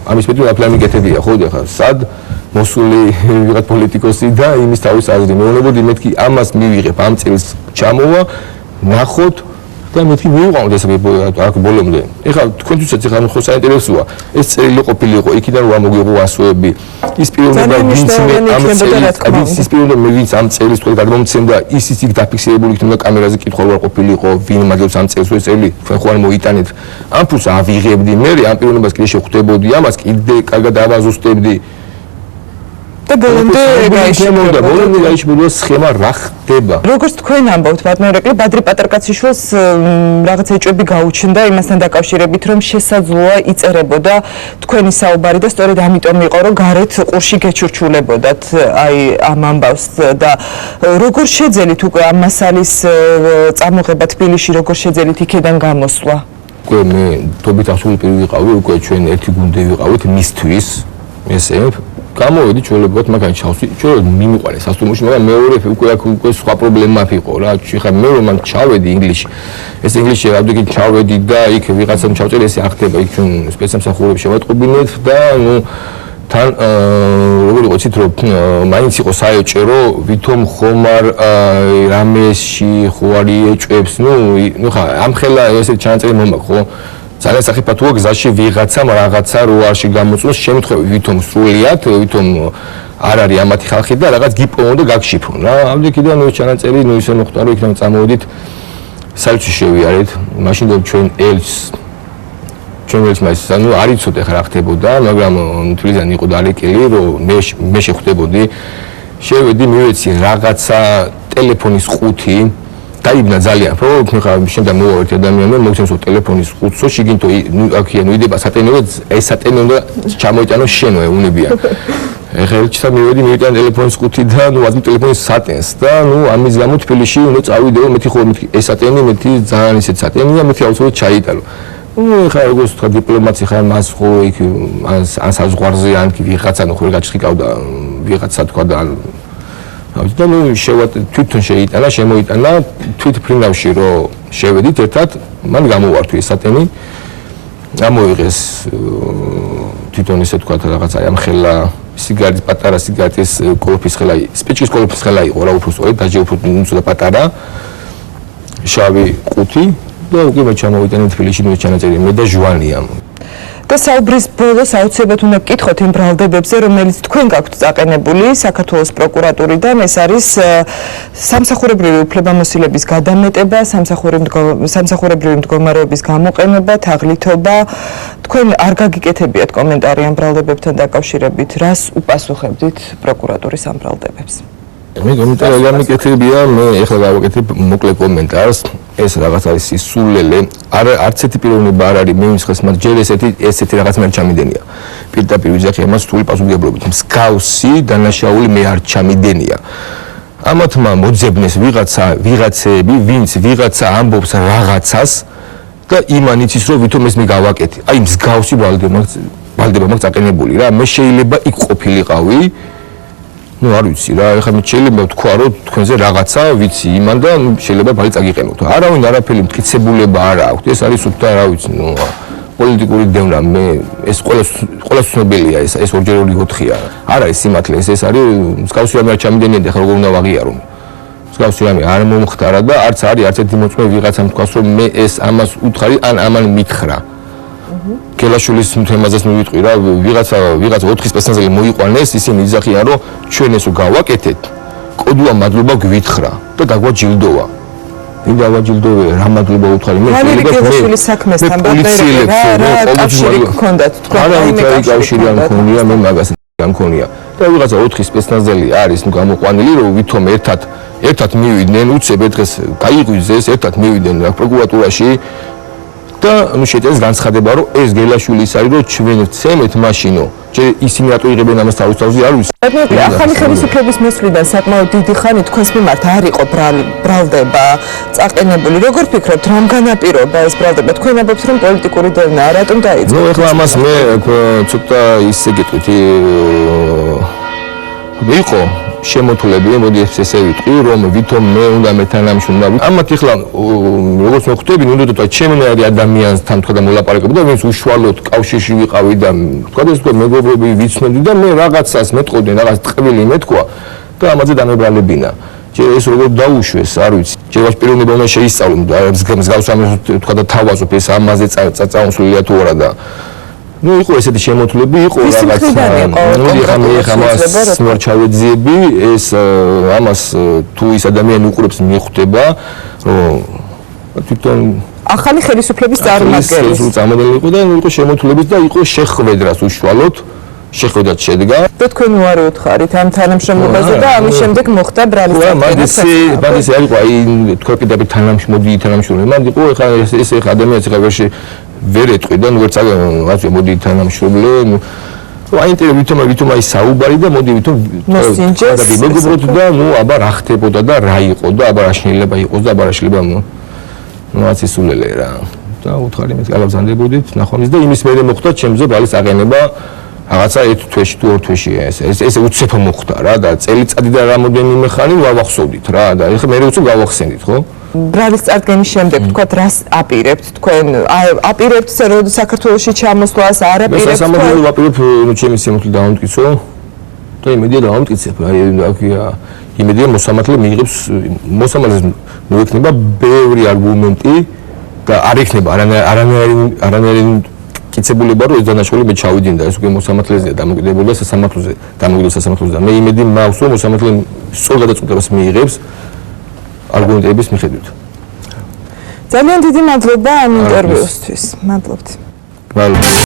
ამის მეტი რა მიგეთებია ხო და ეხლა სად მოსული ვიღაც პოლიტიკოსი და იმის თავის აზრი მეუბნებოდი მეთქი ამას მივიღებ ამ წელს ჩამოვა ნახოთ და მეთქი მივიყვანოთ ეს აქ ბოლომდე. ეხლა თქვენთვისაც ეხლა ხო საინტერესოა. ეს წერილი ყოფილიყო, იქიდან რა მოგიღო ასოები. ის პიროვნება ვინც მე ამ წერილს, ის პიროვნება მე ვინც ამ წერილს თქვენ გადმომცემდა, ისიც იქ დაფიქსირებული იქნება კამერაზე კითხვა რა ყოფილიყო, ვინ მაგებს ამ წერილს ეს წერილი, თქვენ ხო არ მოიტანეთ. ამ ფულს ავიღებდი მე, ამ პიროვნებას კიდე შეხვდებოდი, ამას კიდე კარგად ავაზუსტებდი. და ბოლომდე გაიშმოდა სქემა რა ხდება. როგორც თქვენ ამბობთ, ბატონირეკლე, ბადრი პატრკაციშვილს რაღაც ეჭვები გაუჩნდა იმასთან დაკავშირებით, რომ შესაძლოა იწერებოდა თქვენი საუბარი და სწორედ ამიტომ იყო, რომ გარეთ ყურში გეჩურჩულებოდათ აი ამ ამბავს და როგორ შეძელით უკვე ამ მასალის წამოღება თბილისში, როგორ შეძელით იქიდან გამოსვლა? უკვე მე თობით ახსული პირი ვიყავი, უკვე ჩვენ ერთი გუნდი ვიყავით მისთვის, ესე გამოვედი ჩვეულებრივად მაგან ჩავსვი, ჩვეულებრივად მიმიყვანე სასტუმროში, მაგრამ მეორე უკვე სხვა პრობლემა იყო რა. ხა მე რომ მან ჩავედი ინგლისში. ეს ინგლისში ამდენი ჩავედი და იქ ვიღაცამ ჩავწერე ესე ახდება, იქ ჩვენ სპეცსამსახურებს შევატყობინეთ და ნუ თან როგორ იყო ცით რომ მაინც იყო საეჭერო, ვითომ ხომარ რამეში ხო არის ეჭვებს, ნუ ხა ამხელა ესე ჩანაწერი მომაქვს ხო? ძალიან სახიფათოა გზაში ვიღაცამ რაღაცა რო არ შეგამოწმოს შემთხვევით ვითომ სრულიად ვითომ არ არის ამათი ხალხი და რაღაც გიპოვონ და გაგშიფრონ რა ამდენიდან ნუ ჩანაწერი ნუ ისე მოხდა რომ იქიდან წამოვედით საერთოდ შევიარეთ მაშინ და ჩვენ ელს ჩვენს მაინც ანუ არ იცოდე ხა რა ხდებოდა, მაგრამ თბილისიდან იყო დალეკილი, რომ მე შეხვდებოდი. შევედი, მივეცი რაღაცა ტელეფონის ყუთი დაიბნა ძალიან, რომ ხა შემდეგ მოვავით ადამიანმა, მოგცემს ტელეფონის ყუთსო, შიგინთო აქია ნუიდება სატენეო, ეს სატენე უნდა ჩამოიტანო შენო ეუნებიან. ეხლა ერთჩა მივედი, მივიტანე ტელეფონის ყუთი და ნუ ადმი ტელეფონის სატენს და ნუ ამის გამო თბილისში უნდა წავიდეო, მეთი ხო მეთი ეს სატენი, მეთი ძალიან ისეთ სატენია, მეთი აუცილებლად ჩაიტანო. ეხლა როგორც თქვა დიპლომატი ხარ მას ხო იქ ან საზღვარზე ან კი ვიღაცა ნუ ხო გაჩხიკავდა ვიღაცა თქვა და და ნუ თვითონ შეიტანა, შემოიტანა თვითფრინავში რომ შევედით ერთად, მან გამოვართვი ეს სატენი. გამოიღეს თვითონ ისე თქვა რაღაცა ამ ხელა სიგარეტის პატარა სიგარეტის კოლოფის ხელა, სპიჩის კოლოფის ხელა იყო რა უფრო სწორედ, დაჟე უფრო უცოტა პატარა შავი ყუთი და უკვე მე ჩამოვიტანე თბილისში მე ჩანაწერი მე და ჟვანია. და საუბრის ბოლოს აუცილებლად უნდა გკითხოთ იმ ბრალდებებზე, რომელიც თქვენ გაქვთ წაყენებული საქართველოს პროკურატურიდან, ეს არის სამსახურებრივი უფლებამოსილების გადამეტება, სამსახურებრივი მდგომარეობის გამოყენება, თაღლითობა. თქვენ არ გაგიკეთებიათ კომენტარი ამ ბრალდებებთან დაკავშირებით, რას უპასუხებდით პროკურატურის ამ ბრალდებებს? მე კომენტარი არ მიკეთებია, მე ეხლა გავაკეთებ მოკლე კომენტარს. ეს რაღაც არის სულელე, არც ერთი პიროვნება არ არის, მე ვინცხეს მათ ჯერ ესეთი რაღაც მე არ ჩამიდენია. პირდაპირ ვიძახი ამას სრული პასუხისმგებლობით. მსგავსი დანაშაული მე არ ჩამიდენია. ამათმა მოძებნეს ვიღაცები, ვინც ვიღაცა ამბობს რაღაცას და იმან იცის რომ ვითომ ეს მე გავაკეთე. აი მსგავსი ვალდება მაგ წაყენებული რა. მე შეიძლება იქ ყოფილიყავი. ნუ არ ვიცი რა, ეხლა მე შეიძლება ვთქვა რომ თქვენზე რაღაცა ვიცი იმან და შეიძლება ბალი წაგიყენოთ. არავინ არაფერი მტკიცებულება არ აქვს. ეს არის უბრალოდ რა ვიცი, ნუ პოლიტიკური დევნა, მე ეს ყველა ცნობილია ეს ორჯერ 4-ია. არ არის სიმართლე, ეს არის მსგავსი რამე არ ჩამიდენია და ეხლა როგორ უნდა ვაღიარო. მსგავსი რამე არ მომხდარა და არც არის არც ერთი მოწმე ვიღაცამ თქვას რომ მე ეს ამას უთხარი ან ამან მითხრა. გელაშვილის თემაზეც მივიტყვი რა, ვიღაცა 4 სპეციალისტი მოიყვანეს, ისინი იძახიან რომ ჩვენ ესო გავაკეთეთ, კოდუა მადლობა გვითხრა და დაგვაჯილდოა. ვინ დავაჯილდოვე, რა მადლობა უთხარი, მე გელაშვილის საქმესთან რა კავშირი გქონდათ თქვენ? არავით კავშირი არ მქონია, მე მაგას არ მქონია. და ვიღაცა 4 სპეციალისტი არის ნუ გამოყვანილი, რომ ვითომ ერთად მივიდნენ, უცებ დღეს გაიღვიძეს, ერთად მივიდნენ პროკურატურაში. და ნუ შეიტანეს განცხადება რომ ეს გელაშვილის არის რომ ჩვენ ვცემეთ მაშინო ჯერ ისინი რატო იღებენ ამას თავისთავად არ ვიცი. ახალი ხელისუფლების მოსვლიდან საკმაოდ დიდი ხანი თქვენს მიმართ არ იყო ბრალდება წაყენებული. როგორ ფიქრობთ, რამ განაპირობა ეს ბრალდება? თქვენ ამბობთ რომ პოლიტიკური დევნა, რატომ დაიწყო? ნუ ეხლა ამას მე ცოტა ისე გეტყვით იყო შემოთვლები, მოდი ესე ვიტყვი, რომ ვითომ მე უნდა მეთანამშრომლობ. ამათ ეხლა როგორც მოხვდები, ნუ და ჩემი ადამიანთან თქვა და მოლაპარაკებდა, ვინც უშუალოდ კავშირში ვიყავი და თქვა და ეს თქვა მეგობრები ვიცნობდი და მე რაღაცას მეტყოდი, რაღაც ტყბილი მეთქვა და ამაზე დამებრალებინა. ჯერ ეს როგორ დაუშვეს, არ ვიცი. ჯერ პიროვნება უნდა შეისწავლო, მსგავს ამას თქვა და თავაზობ ეს ამაზე წაუნსვლია თუ არა და ნუ იყო ესეთი შემოთვლები, იყო რაღაცა. ნუ ეხლა მას ჩავეძიები, ეს ამას თუ ის ადამიანი უყურებს მიხვდება, რომ თვითონ ახალი ხელისუფლების წარმომადგენელი იყო და ნუ იყო შემოთვლების და იყო შეხვედრას უშუალოდ შეხვედრად შედგა. და თქვენ უარი უთხარით ამ თანამშრომლობაზე და ამის შემდეგ მოხდა ბრალის წარდგენა. მაგისი არ იყო, აი თქვა პირდაპირ თანამშრომლობა, მან იყო ეხლა ეს ადამიანს ეხლა ვერ ეტყვი და ნუ ვერც რაღაცა მოდი თანამშრომლე, ნუ აი ვითომ აი საუბარი და მოდი ვითომ მეგობროთ და ნუ აბა რა ხდებოდა და რა იყო და აბა რა შეიძლება იყოს და აბა რა შეიძლება ნუ რაც ისულელე რა. და უთხარი მე გავაგზავნებოდით ნახონის და იმის მერე მოხდა ჩემზე ბალის აყენება რაღაცა 1 თვეში თუ 2 თვეში ეს უცებ მოხდა რა და წელიწადი და რამოდენიმე ხანი ვავახსოვდით რა და ეხლა მე უცებ გავახსენდით ხო? ბრალის წარდგენის შემდეგ თქვათ რას აპირებთ თქვენ? აპირებთ საქართველოში ჩამოსვლას, არ აპირებთ? სასამართლო ვაპირებ, ნუ ჩემი სიმართლე დავამტკიცო და იმედია დავამტკიცებ. აი იმედია მოსამართლე მიიღებს მოსამართლეს ნუ ექნება ბევრი არგუმენტი და არ ექნება არანაირი კიცებულება რომ ეს დანაშაული მე ჩავიდინდა ეს უკვე მოსამართლეზეა დამოკიდებული და სასამართლოზე და მე იმედი მაქვს რომ მოსამართლე სწორ გადაწყვეტილებას მიიღებს არგუმენტების მიხედვით. ძალიან დიდი მადლობა ამ ინტერვიუსთვის. მადლობთ. მადლობა.